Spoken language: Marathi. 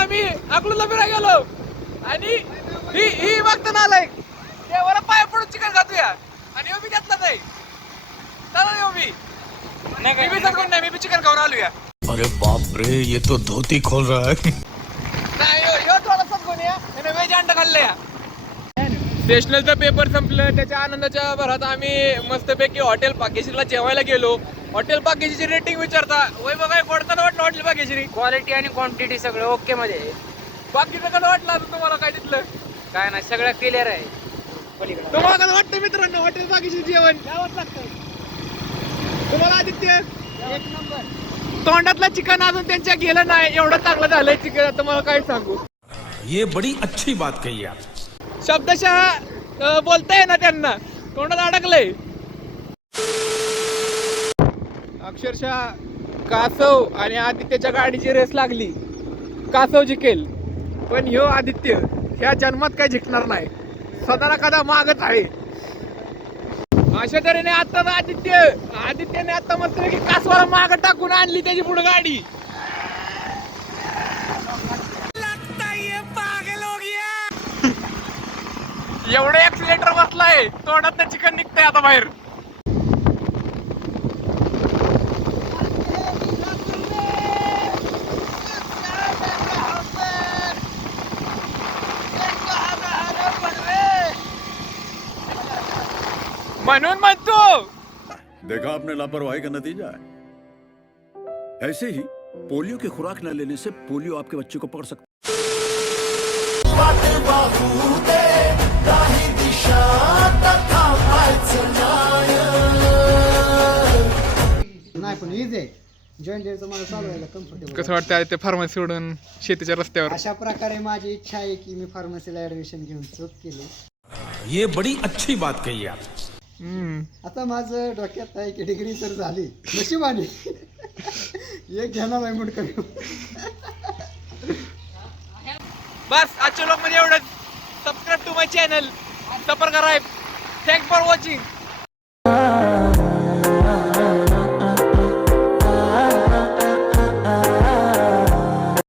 अकलूला फिरायला गेलो. आणि ही ही बघता देवाला पाय पडून चिकन खातोया आणि बी घेतला नाही. चला ह्यो बी. मी बी नाही मी बी चिकन खाऊन आलोया अरे बाप रे ये तो धोती खोल रहा है. नाही थोडा या त्याने वेज अंड खाल्लं या. पेपर संपलं. त्याच्या आनंदाच्या भरात आम्ही मस्तपैकी हॉटेल पाकेश्रीला जेवायला गेलो. हॉटेल पाकेश्रीची रेटिंग विचारता वय बघा पडताना वाटलं हॉटेल पाकेश्री क्वालिटी आणि क्वांटिटी सगळं ओके मध्ये. आहे. बाकीचं कसं वाटलं आता तुम्हाला काय तिथलं? काय नाही सगळं क्लिअर आहे. पलीकडे. तुम्हाला कसं वाटतं मित्रांनो हॉटेल पाकेश्री जेवण? तुम्हाला आदित्य? एक नंबर. तोंडातलं चिकन अजून त्यांच्या गेलं नाही एवढं चांगलं झालंय चिकन तुम्हाला काय सांगू? ये बड़ी अच्छी बात कही आप। शब्दशः अं, बोलता ना त्यांना तोंडात अडकलंय. अक्षरशः कासव आणि आदित्यच्या गाडीची रेस लागली. कासव जिकेल. पण ह्यो आदित्य ह्या जन्मात काय जिंकणार नाही. सदा ना कदा मागच आहे. अशा तऱ्हेने आता आदित्य आदित्यने आता मस्त की कासवाला माग टाकून आणली त्याची पुढे गाडी. एवढं एक्सिलेटर बसलाय तोंडात चिकन निघतंय आता बाहेर. म्हणून म्हणतो. देखा आपने लापरवाही का नतीजा है। ऐसे ही पोलियो की खुराक न लेने से पोलियो आपके बच्चे को पकड़ सकता नाही पण इज आहे. जॉईंट डेअरचं मला चालवायला कम्फर्टेबल कसं वाटतं आदित्य फार्मसी सोडून शेतीच्या रस्त्यावर? अशा प्रकारे माझी इच्छा आहे की मी फार्मसीला ऍडमिशन घेऊन चूक केली. ये बड़ी अच्छी बात कही आप. आता माझं डोक्यात आहे की डिग्री तर झाली. नशिबाने. एक घेणार आहे मुडकं बस आजच्या लोक मध्ये एवढंच. सबस्क्राईब टू माय चॅनल करा थँक फॉर वॉचिंग